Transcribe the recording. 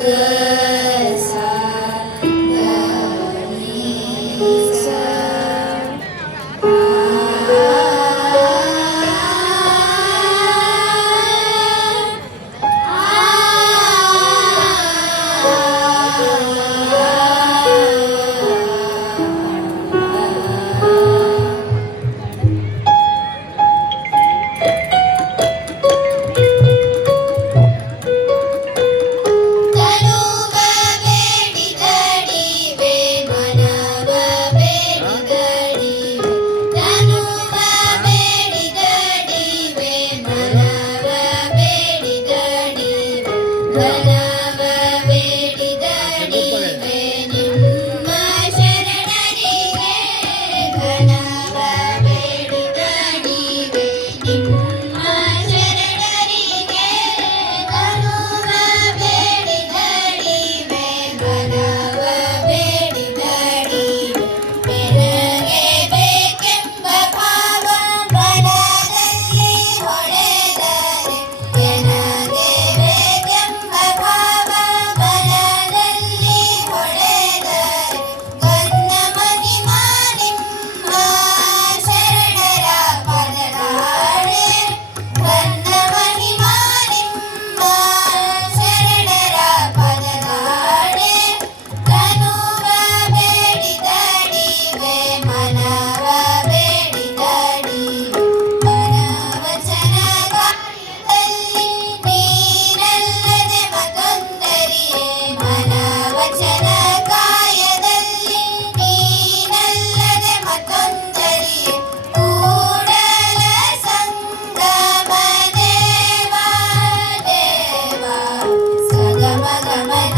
啊 Yeah. my